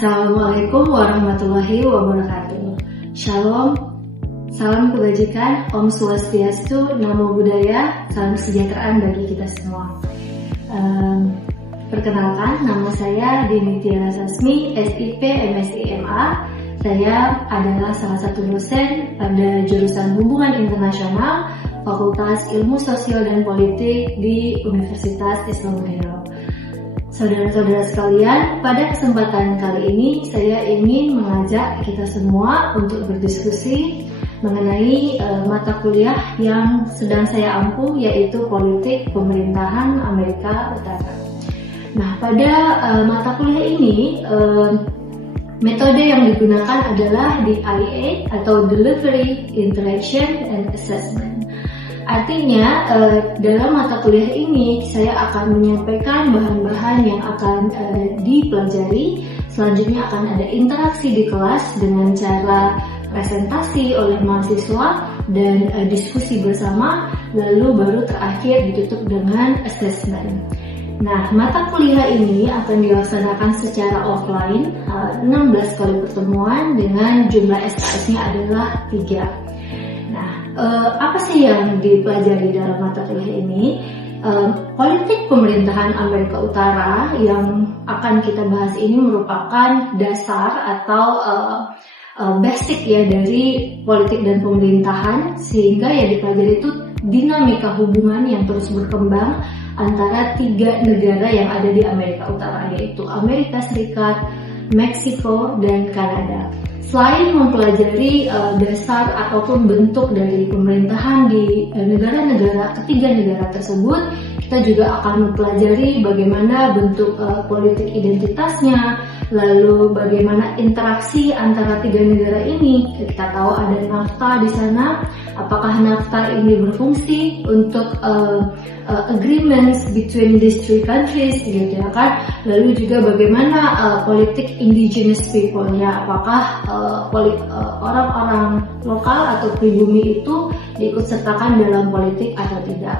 Assalamualaikum warahmatullahi wabarakatuh. Shalom, salam kebajikan, Om Swastiastu, Namo Buddhaya, salam kesejahteraan bagi kita semua. Perkenalkan, nama saya Dinitya Lasasmi, SIP MSIMA. Saya adalah salah satu dosen pada jurusan Hubungan Internasional, Fakultas Ilmu Sosial dan Politik di Universitas Islam Negara. Saudara-saudara sekalian, pada kesempatan kali ini saya ingin mengajak kita semua untuk berdiskusi mengenai mata kuliah yang sedang saya ampuh, yaitu Politik Pemerintahan Amerika Utara. Nah, pada mata kuliah ini metode yang digunakan adalah DIA atau Delivery, Interaction, and Assessment. Artinya, dalam mata kuliah ini saya akan menyampaikan bahan-bahan yang akan dipelajari. Selanjutnya akan ada interaksi di kelas dengan cara presentasi oleh mahasiswa dan diskusi bersama, lalu baru terakhir ditutup dengan assessment. Nah, mata kuliah ini akan dilaksanakan secara offline, 16 kali pertemuan dengan jumlah SKS-nya adalah 3. Apa sih yang dipelajari dalam mata kuliah ini? Politik pemerintahan Amerika Utara yang akan kita bahas ini merupakan dasar atau basic ya dari politik dan pemerintahan, sehingga yang dipelajari itu dinamika hubungan yang terus berkembang antara 3 negara yang ada di Amerika Utara, yaitu Amerika Serikat, Meksiko, dan Kanada. Selain mempelajari dasar ataupun bentuk dari pemerintahan di ketiga negara tersebut, kita juga akan mempelajari bagaimana bentuk politik identitasnya, lalu bagaimana interaksi antara 3 negara ini. Kita tahu ada NAFTA di sana, apakah NAFTA ini berfungsi untuk agreements between these 3 countries, gitu ya kan? Lalu juga bagaimana politik indigenous people-nya, apakah orang-orang lokal atau pribumi itu diikutsertakan dalam politik atau tidak.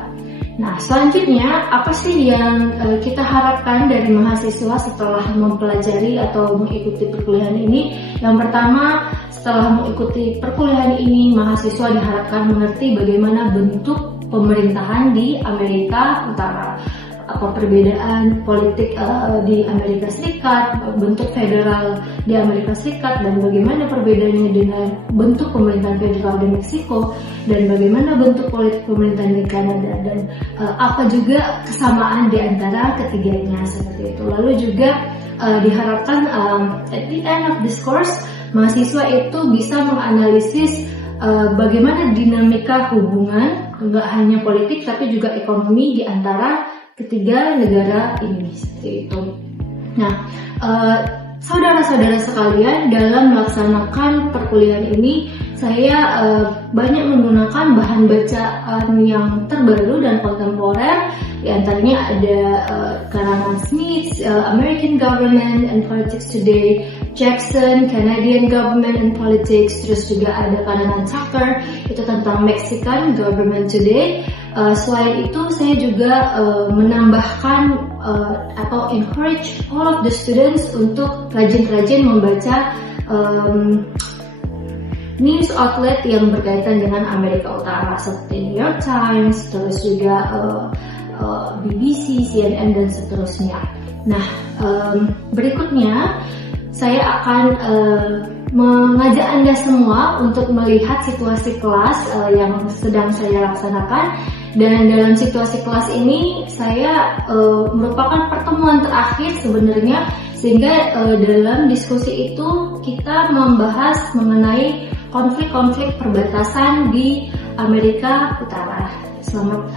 Nah, selanjutnya apa sih yang kita harapkan dari mahasiswa setelah mempelajari atau mengikuti perkuliahan ini? Yang pertama, setelah mengikuti perkuliahan ini, mahasiswa diharapkan mengerti bagaimana bentuk pemerintahan di Amerika Utara. Apa perbedaan politik di Amerika Serikat, bentuk federal di Amerika Serikat, dan bagaimana perbedaannya dengan bentuk pemerintahan federal di Meksiko, dan bagaimana bentuk politik pemerintahan di Kanada, dan apa juga kesamaan di antara ketiganya, seperti itu. Lalu juga diharapkan at the end of this course, mahasiswa itu bisa menganalisis bagaimana dinamika hubungan, nggak hanya politik tapi juga ekonomi di antara ketiga negara ini, seperti itu. Nah, saudara-saudara sekalian, dalam melaksanakan perkuliahan ini saya banyak menggunakan bahan bacaan yang terbaru dan kontemporer. Di antaranya ada karangan Smith, American Government and Politics Today, Jackson, Canadian Government and Politics, terus juga ada karangan Tucker, itu tentang Mexican Government Today. Selain itu, saya juga menambahkan atau encourage all of the students untuk rajin-rajin membaca news outlet yang berkaitan dengan Amerika Utara seperti New York Times, terus juga BBC, CNN, dan seterusnya. Nah, berikutnya saya akan mengajak Anda semua untuk melihat situasi kelas yang sedang saya laksanakan. Dan dalam situasi kelas ini saya merupakan pertemuan terakhir sebenarnya, sehingga dalam diskusi itu kita membahas mengenai konflik-konflik perbatasan di Amerika Utara. Selamat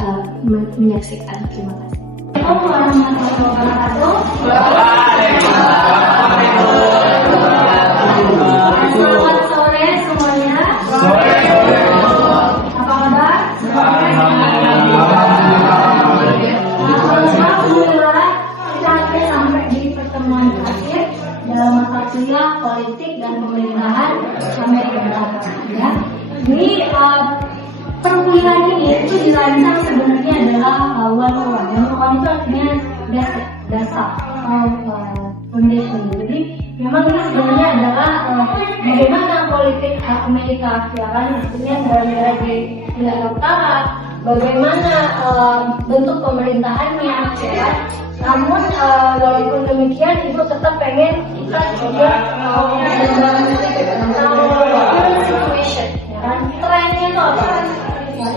menyaksikan. Terima kasih. Assalamualaikum warahmatullahi wabarakatuh. Selamat sore semuanya. Apa kabar? Alhamdulillah, kita akhirnya sampai di pertemuan terakhir dalam mata kuliah politik dan pemerintahan Amerika Utara. Ya, ini perkuliahan ini itu dirancang sebenarnya adalah one-on-one. One-on-one itu artinya dasar foundation. Jadi memang ini sebenarnya adalah bagaimana politik Amerika, ya kan, maksudnya negara-negara di Negara Utara, bagaimana bentuk pemerintahannya, ya kan. Namun walaupun demikian, ibu tetap pengen kita juga situation, ya kan. Trennya itu apa?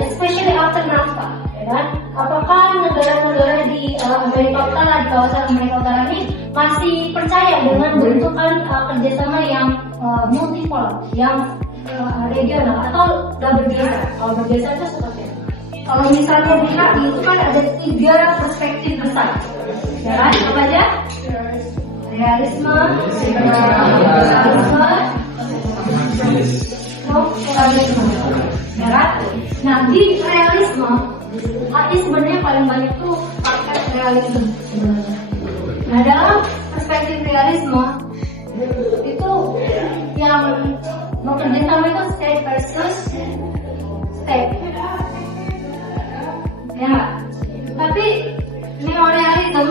Especially after NAFTA, ya kan. Apakah negara-negara di Amerika Utara, di kawasan Amerika Utara ini masih percaya dengan bentukan kerjasama yang multipolar, yang regional atau bergeser? Kalau bergeser itu seperti apa? Kalau misalnya di HI itu kan ada 3 perspektif besar, ya kan? Apa aja? Realisme, pluralisme, ya kan? Nah, di realisme, HI sebenarnya paling banyak tuh pakai realisme sebenarnya. Nah, dalam perspektif realisme itu yang bekerja sama itu state versus state, ya nggak? Tapi neorealism,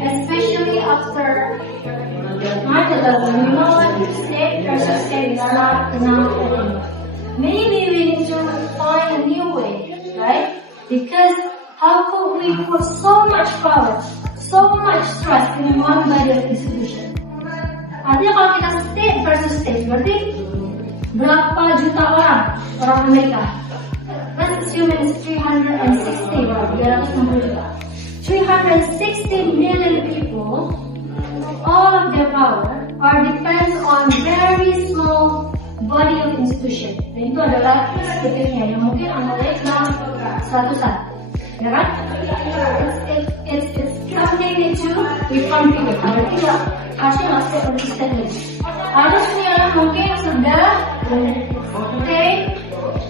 especially after 9/11, you know what? State versus state are not enough anymore. Maybe we need to find a new way, right? Because how could we put so much power, so much trust in one body of institution? Artinya kalau kita state versus state, berarti berapa juta orang Amerika? Let's assume it's 360 orang, 360 juta. 360 million people, all of their power are depends on very small body of institution. Dan itu adalah speakernya yang mungkin anggotanya cuma 100-an, ya kan? It's something to reconfigure. Berarti ya harusnya nggak stay konsisten lagi. Harusnya mungkin sudah state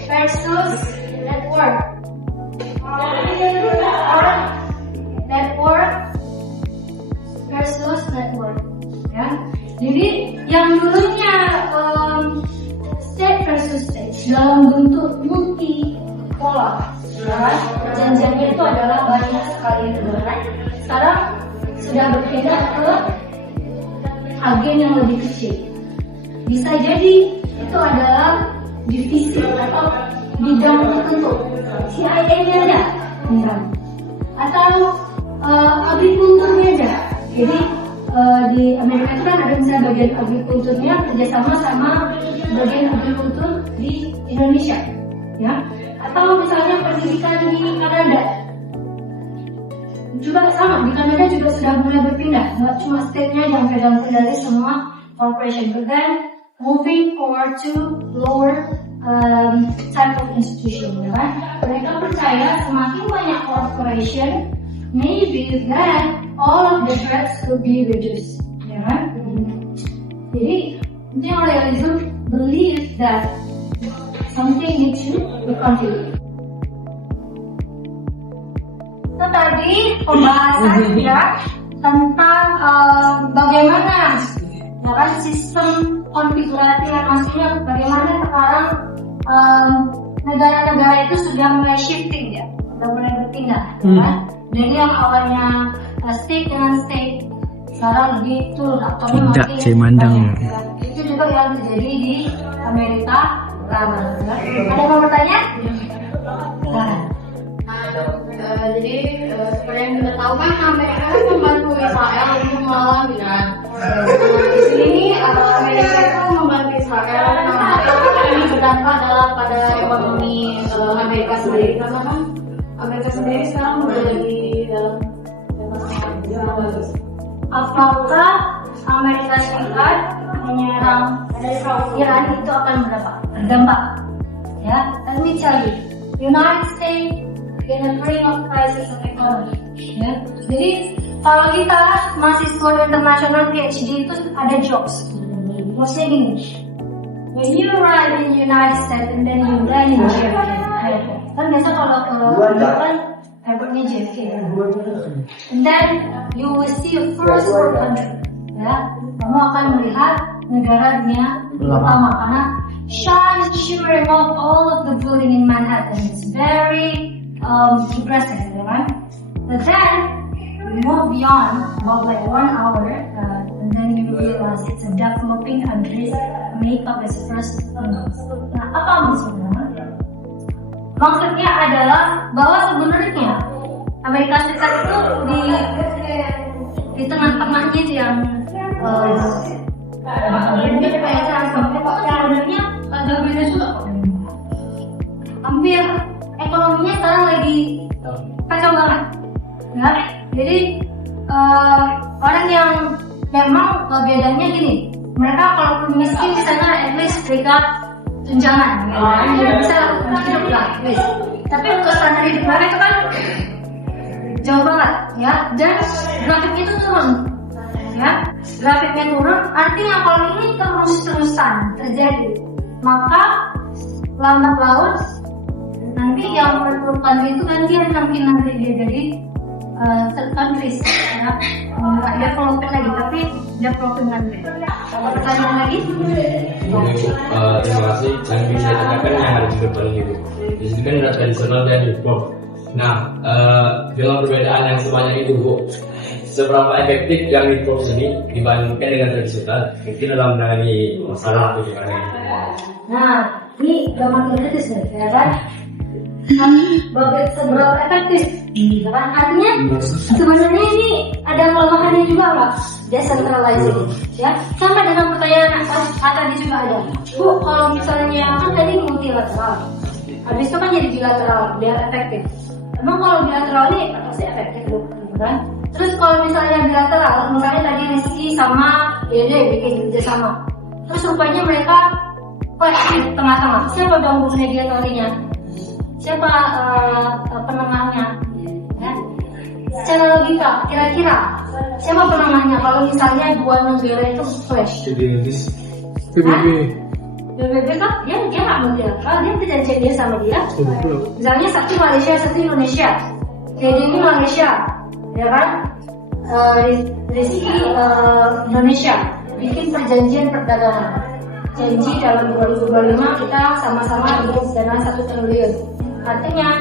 versus network, or network versus network, ya. Jadi yang dulunya state versus state dalam bentuk multipolar, ya, perjanjiannya itu adalah banyak sekali negara. Sekarang sudah berpindah ke agen yang lebih kecil. Bisa jadi itu adalah divisi atau bidang tertentu, CIA-nya aja, misalnya, atau agrikulturnya aja. Jadi di Amerika itu kan ada misalnya bagian agrikulturnya kerjasama sama bagian agrikultur di Indonesia, ya. Atau misalnya pendidikan di Kanada juga sama, di Kanada juga sudah mulai berpindah, nggak cuma state-nya yang pegang kendali semua corporation, but then moving forward to lower type of institution, ya kan? Mereka percaya semakin banyak corporation, maybe then all of the threats could be reduced, ya kan? Jadi neorealism believe that something needs to be continued. Itu tadi pembahasan ya tentang bagaimana, ya kan, sistem konfigurasi yang maksudnya bagaimana sekarang negara-negara itu sudah mulai shifting, ya, sudah mulai berpindah, ya kan? Dari yang awalnya state dengan state sekarang lebih turun atau makin ya. Itu juga yang terjadi di Amerika Utara. Ada yang mau bertanya? Jadi seperti yang kita tahu kan Amerika kan membantu Israel untuk melawan Iran. Di sini Amerika itu membantu Israel ini berdampak pada ekonomi Amerika sendiri, karena kan Amerika sendiri sekarang udah lagi dalam apakah Amerika Serikat menyerang Iran itu akan berdampak? Ya, let me tell you, United States in a brink of crisis of economy. Ya, jadi kalau kita mahasiswa internasional PhD itu ada jobs. Maksudnya gini, when you arrive in United States and then you land in JFK, kan biasa kalau kan airportnya JFK, and then you will see a first world country. Ya, kamu akan melihat negara dunia pertama karena shine shimmering off all of the building in Manhattan. It's very impressive, ya kan? But then move beyond about like 1 hour, and then you realize it's a developing address makeup as a first. Nah, apa maksudnya? Maksudnya adalah bahwa sebenarnya Amerika Serikat itu di tengah-tengahnya itu yang sebenarnya ada beda juga. Hampir ekonominya sekarang lagi kacau banget, ya. Jadi orang yang memang bedanya gini, mereka kalau miskin misalnya at least mereka tunjangan, ya, bisa hidup lah, tapi untuk standar hidup mereka itu kan jauh banget, ya. Dan grafiknya itu turun, ya. Grafiknya turun, artinya kalau ini terus-terusan terjadi, maka lambat laun nanti yang perturutan itu kan dia nanti dia jadi third countries, ya. Nggak developing lagi, tapi developing lagi. Pertanyaan lagi? Terima kasih. Yang bisa dikatakan yang harus berbalik itu. Di situ kan udah tradisional dan hip hop. Nah, dengan perbedaan yang sebanyak itu, Bu, seberapa efektif yang hip hop ini dibandingkan dengan tradisional? Mungkin dalam menangani masalah itu kan? Nah, ini gampang kritis nih, ya kan? Seberapa efektif, ya kan? Artinya sebenarnya ini ada kelemahannya juga nggak? Decentralizing, ya. Sama dengan pertanyaan tadi juga ada. Bu, kalau misalnya kan tadi multilateral, habis itu kan jadi bilateral, biar efektif. Emang kalau bilateral ini pasti efektif, Bu, kan? Terus kalau misalnya bilateral, misalnya tadi Rizky sama Dede bikin kerjasama, terus rupanya mereka di tengah-tengah. Siapa dong mediatornya? Siapa penengahnya? Ya. Secara logika, kira-kira siapa penengahnya? Kalau misalnya dua negara itu clash, PBB kan dia nggak multilateral, dia tidak jadi sama dia. Misalnya satu Malaysia, satu Indonesia. Jadi ini Malaysia, ya kan? Rizky Indonesia bikin perjanjian perdagangan. Janji dalam 2025 kita sama-sama bikin dana 1 triliun. Artinya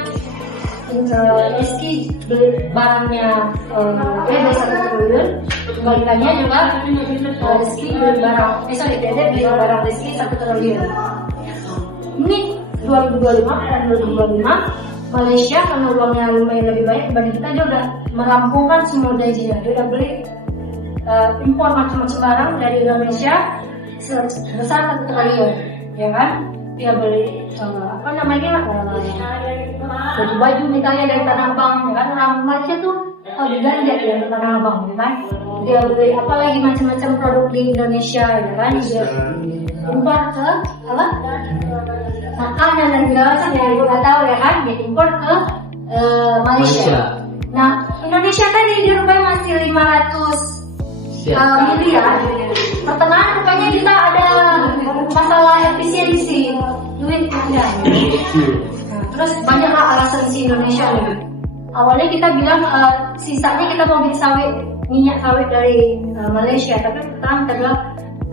Rizky beli barangnya beli 1 triliun, kembaliannya juga Rizky beli barang, Dede beli barang Rizky 1 triliun. Ini 2025 dan 2025 Malaysia karena uangnya lumayan lebih banyak dibanding kita, dia udah merampungkan semua janjinya. Dia udah beli impor macam-macam barang dari Indonesia sebesar 1 triliun, ya kan? Dia beli baju misalnya dari Tanah Abang, ya kan? Orang Malaysia tuh belanja dari Tanah Abang, ya kan? Dia beli apa lagi macam-macam produk di Indonesia, ya kan? Dia impor ke apa? Makanan dan segala macam yang ibu nggak tahu, ya kan? Dia impor ke Malaysia. Nah, Indonesia tadi di rupanya masih 500 miliar. Pertengahan rupanya kita ada masalah efisiensi duit ada. Terus banyak alasan si Indonesia nih. Awalnya kita bilang sisanya kita mau beli minyak sawit dari Malaysia, tapi pertama kita bilang,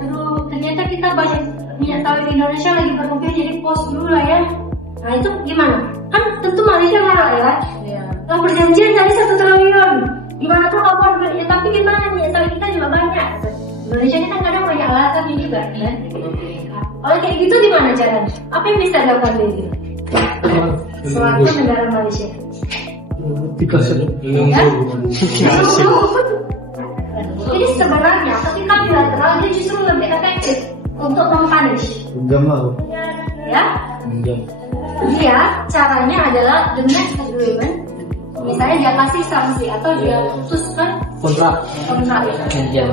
aduh ternyata kita banyak minyak sawit di Indonesia lagi berkumpul, jadi pos dulu lah ya. Nah itu gimana? Kan tentu Malaysia marah ya. Nah, perjanjian tadi 1 triliun. Gimana tuh kapan ya, tapi gimana nih, sawit kita juga banyak. Indonesia ini kan kadang banyak alasannya juga kan. Kalau kayak gitu gimana caranya? Apa yang bisa dilakukan ini? Selaku negara Malaysia. Jadi sebenarnya ketika bilateral dia justru lebih efektif untuk mempunish. Ya? Dia caranya adalah the next agreement. Misalnya dia kasih sanksi atau dia putuskan kontrak ya,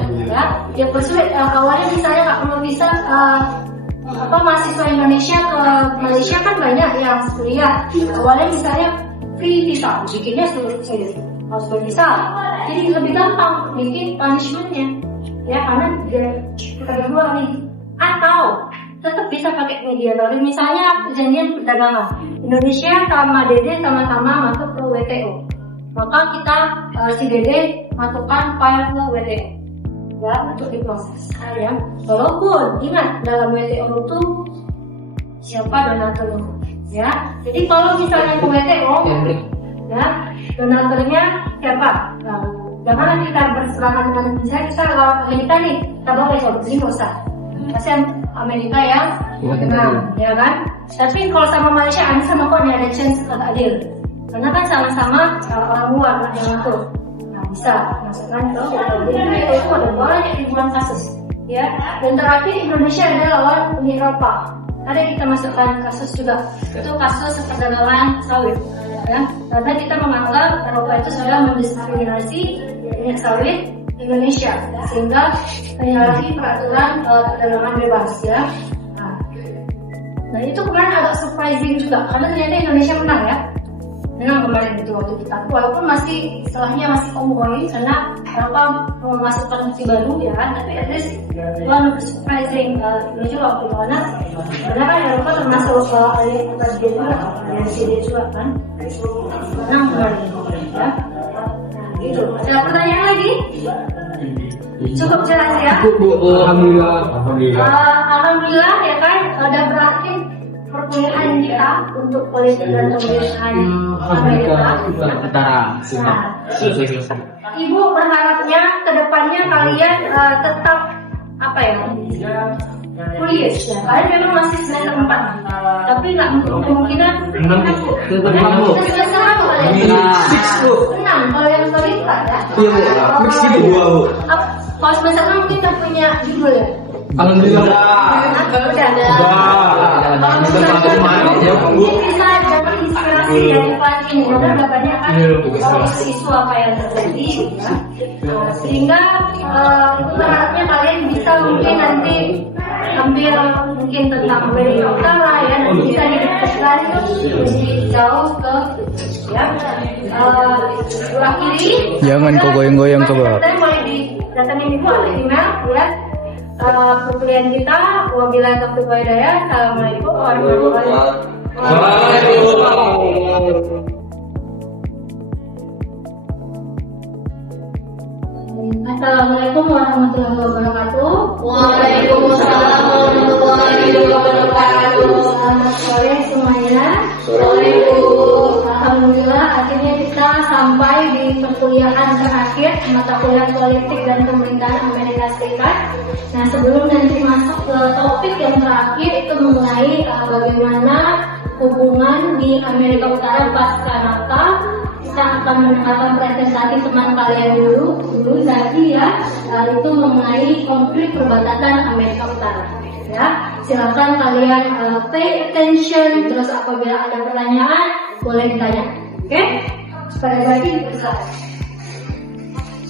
dia persuade awalnya misalnya nggak perlu visa mahasiswa Indonesia ke Malaysia kan banyak yang kuliah, awalnya misalnya free visa, bikinnya harus bervisa, jadi lebih gampang bikin punishmentnya ya, karena kita berdua nih, atau tetap bisa pakai mediator. Misalnya perjanjian perdagangan Indonesia sama Dede sama-sama masuk ke WTO, maka kita si Dede masukkan file ke WTO ya untuk diproses ya. Walaupun ingat dalam WTO itu siapa donaturnya ya. Jadi kalau misalnya ke WTO ya donaturnya siapa? Jangan kita berseberangan dengan misalnya kita lawan Amerika nih, kita bawa besok sini nggak usah. Pasti Amerika yang menang, ya kan? Tapi kalau sama Malaysia, Anda sama kok ada chance agak adil. Karena kan sama-sama orang luar yang ngatur. Nah, bisa masukkan ke jadi itu ada banyak ribuan kasus, ya. Dan terakhir Indonesia ada lawan Uni Eropa. Ada kita masukkan kasus juga. Itu kasus perdagangan sawit, ya. Karena kita menganggap Eropa itu sudah mendiskriminasi minyak sawit Indonesia, sehingga menyalahi peraturan perdagangan bebas, ya. Nah itu kemarin agak surprising juga, karena ternyata Indonesia menang, ya. Memang kemarin itu waktu kita, walaupun masih setelahnya masih ongoing karena Eropa memasukkan bukti baru, ya kan, tapi at least one of the surprising ini juga waktu itu karena kan Eropa termasuk aliansi juga, aliansi juga kan, menang kemarin, ya. Nah gitu. Ada pertanyaan lagi? Cukup jelas ya? Alhamdulillah. Alhamdulillah ya kan, udah berakhir perkuliahan kita untuk politik dan pemerintahan Amerika Utara. Ibu berharapnya kedepannya kalian tetap apa ya, kuliah ya. Kalian memang masih semester 4, tapi nggak kemungkinan semester apa kalian? 6 kalau yang kualitas ya. Mix itu 2 Bu. Kalau semester 6 mungkin udah punya judul ya. Alhamdulillah. Udah ada. Mungkin bisa dapat inspirasi dari kelas ini karena udah banyak kan isu apa yang terjadi, ya. Sehingga itu berharapnya kalian bisa mungkin nanti ambil mungkin tentang Amerika Utara, ya, dan bisa didekatkan lebih jauh ke, ya. Akhiri. Jangan kau goyang-goyang ke bawah. Boleh didatangin ibu atau email, ya. Perkuliahan kita, wabillahi taufiq wal hidayah. Assalamualaikum warahmatullahi wabarakatuh. Assalamualaikum warahmatullahi wabarakatuh. Waalaikumsalam warahmatullahi wabarakatuh. Selamat sore semuanya. Sore. Alhamdulillah akhirnya kita sampai di perkuliahan terakhir mata kuliah politik dan pemerintahan Amerika Serikat. Nah sebelum nanti masuk ke topik yang terakhir itu mengenai bagaimana hubungan di Amerika Utara pasca Natal, kita akan mendengarkan presentasi teman kalian dulu tadi, ya, itu mengenai konflik perbatasan Amerika Utara. Ya, silakan kalian pay attention. Terus apabila ada pertanyaan boleh ditanya. Oke? Sekali lagi bisa.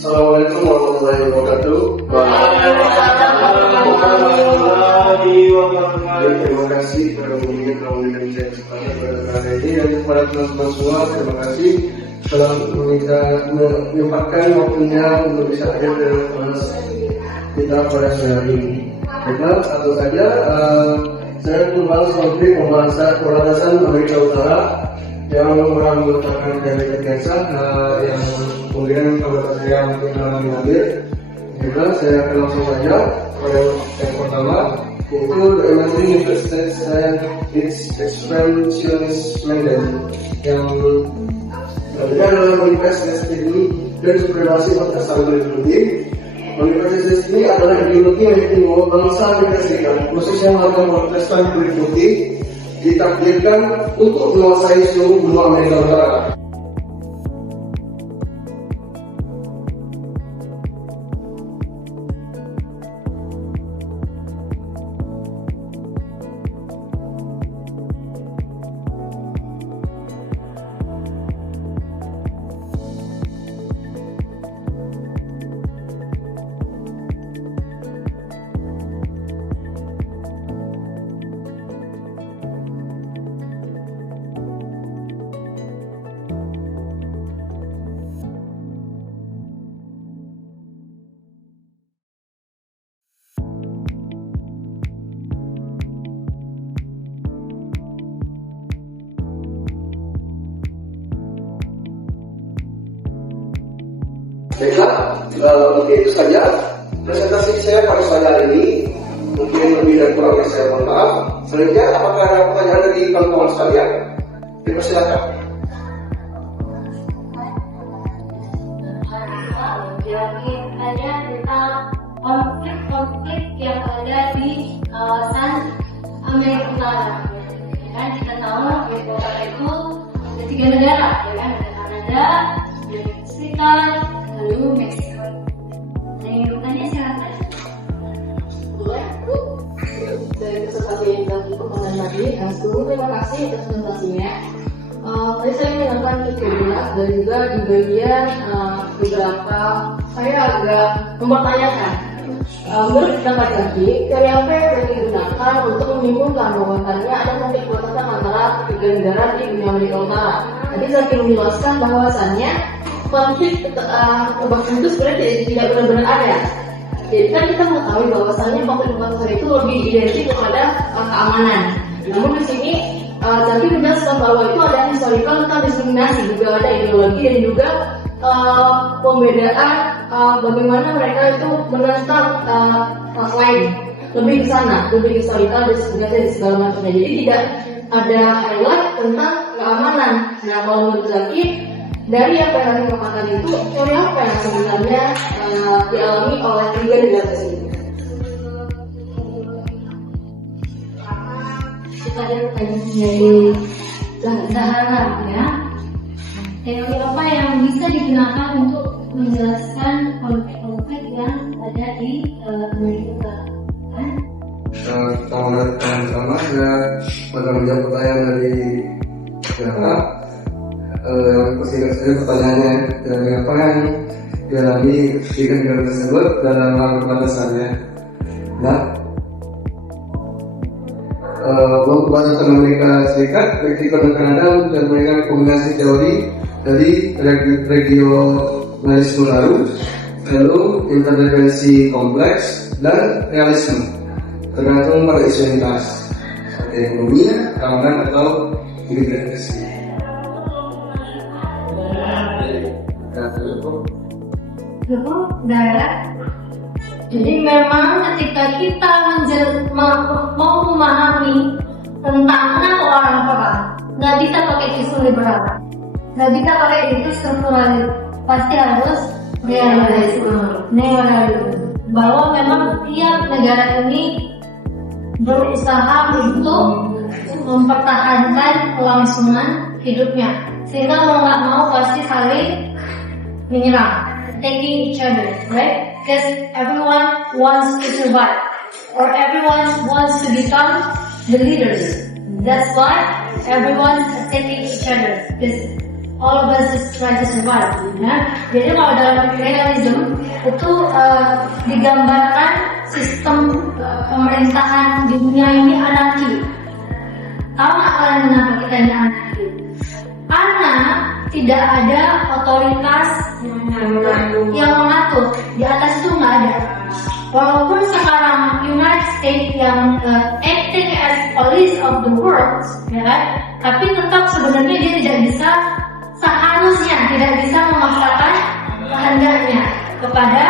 Assalamualaikum warahmatullahi wabarakatuh. Terima kasih kepada memberikan saya kesempatan pada hari ini, dan kepada teman-teman semua terima kasih telah menyempatkan waktunya untuk bisa hadir dalam kelas kita pada sore hari ini. Baiklah, tentu saja saya membahas konflik perbatasan Amerika Utara yang menggunakan dari Texas yang kemudian kalau saya mungkin mengambil. Baiklah, saya akan langsung saja pada yang pertama, yaitu the emerging its expansionist mandate yang berbeda dalam Universitas ini dan supremasi atas ideologi. Universitas ini adalah ideologi yang dibawa bangsa Amerika Serikat, khususnya warga Protestan kulit putih, ditakdirkan untuk menguasai seluruh benua Amerika Utara. Baiklah, mungkin itu saja presentasi saya pada sore hari ini. Mungkin lebih dan kurangnya saya mohon maaf. Selanjutnya, apakah ada pertanyaan dari kawan-kawan sekalian? Dipersilakan. Amerika Utara. Ya kan, kita tahu Amerika Utara itu ada 3 negara, ya kan, ada Kanada, Amerika Serikat, lalu Meksiko. Ada yang bertanya silakan. Dari kesempatan yang kita lakukan tadi, sebelum terima kasih atas presentasinya. Tadi saya mendengarkan cukup jelas dan juga di bagian beberapa saya agak mempertanyakan. Menurut pendapat lagi, teori apa yang digunakan untuk menyimpulkan bahwasannya ada konflik pertahanan antara 3 negara di dunia Amerika Utara? Tadi saya ingin menjelaskan bahwasannya konflik pertahanan itu sebenarnya tidak benar-benar ada. Jadi kan kita mengetahui bahwasannya konflik pertahanan itu lebih identik kepada keamanan. Namun di sini tapi menjelaskan bahwa itu ada historical tentang diskriminasi, juga ada ideologi dan juga pembedaan bagaimana mereka itu menentang ras lain, lebih ke sana, lebih historical dan segala macamnya. Jadi tidak ada highlight tentang keamanan. Nah, kalau menurut Zaki, dari apa yang saya katakan itu, teori apa yang sebenarnya dialami oleh 3 negara tersebut? Kita ada pertanyaan dari Zahara, ya. Teori apa yang bisa digunakan untuk menjelaskan konflik-konflik yang ada di Amerika Utara? Kan? Kita melihat yang sama ya, pada menjawab pertanyaan dari Zahra. Persingkat saja pertanyaannya, dari apa yang dialami di negara tersebut dalam perbatasannya. Nah, perbatasan Amerika Serikat, Meksiko dan Kanada dan mereka kombinasi teori dari regionalisme lalu interdependensi kompleks dan realisme, tergantung pada isu yang dibahas, seperti ekonomi, keamanan atau imigrasi. Jadi memang ketika kita mau memahami tentang kenapa orang perang, nggak bisa pakai isu liberal, nggak bisa pakai isu struktural, pasti harus neoliberalisme, bahwa memang tiap negara ini berusaha untuk mempertahankan kelangsungan hidupnya, sehingga mau nggak mau pasti saling menyerang, taking each other, right? Because everyone wants to survive, or everyone wants to become the leaders. That's why everyone is taking each other, because all of us is trying to survive. Ya? Jadi kalau dalam realism itu digambarkan sistem pemerintahan di dunia ini anarki. Tahu nggak kalian kenapa kita ini anarki? Karena tidak ada otoritas yang mengatur, di atas itu nggak ada. Walaupun sekarang United States yang acting as police of the world, ya kan? Tapi tetap sebenarnya dia tidak bisa, seharusnya tidak bisa memaksakan kehendaknya kepada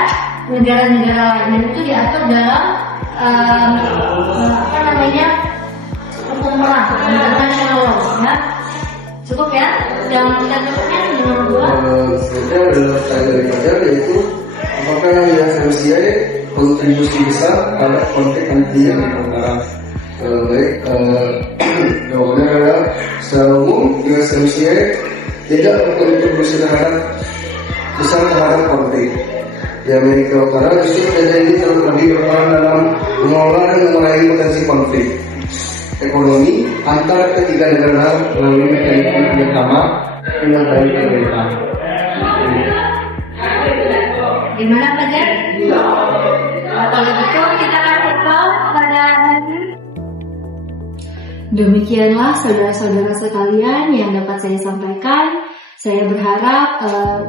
negara-negara lain, dan itu diatur dalam hukum perang, international law, ya. Cukup ya, yang kita cukupnya nomor 2. Selanjutnya adalah pertanyaan dari Fajar, yaitu apakah USMCA kontribusi besar pada konflik anti Amerika Utara? Baik, jawabannya adalah secara umum USMCA tidak berkontribusi besar terhadap konflik di Amerika Utara. Justru terjadi lebih berperan dalam mengelola dan mengurangi potensi konflik ekonomi antara ketiga negara melalui mekanisme kerjasama dengan baik Amerika. Gimana Fajar? Kalau gitu kita kasih tahu pada hari. Demikianlah saudara-saudara sekalian yang dapat saya sampaikan. Saya berharap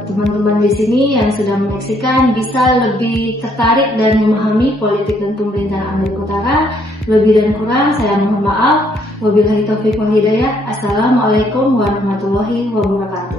teman-teman di sini yang sedang menyaksikan bisa lebih tertarik dan memahami politik dan pemerintahan Amerika Utara. Lebih dan kurang saya mohon maaf. Wabillahi taufiq wal hidayah. Assalamualaikum warahmatullahi wabarakatuh.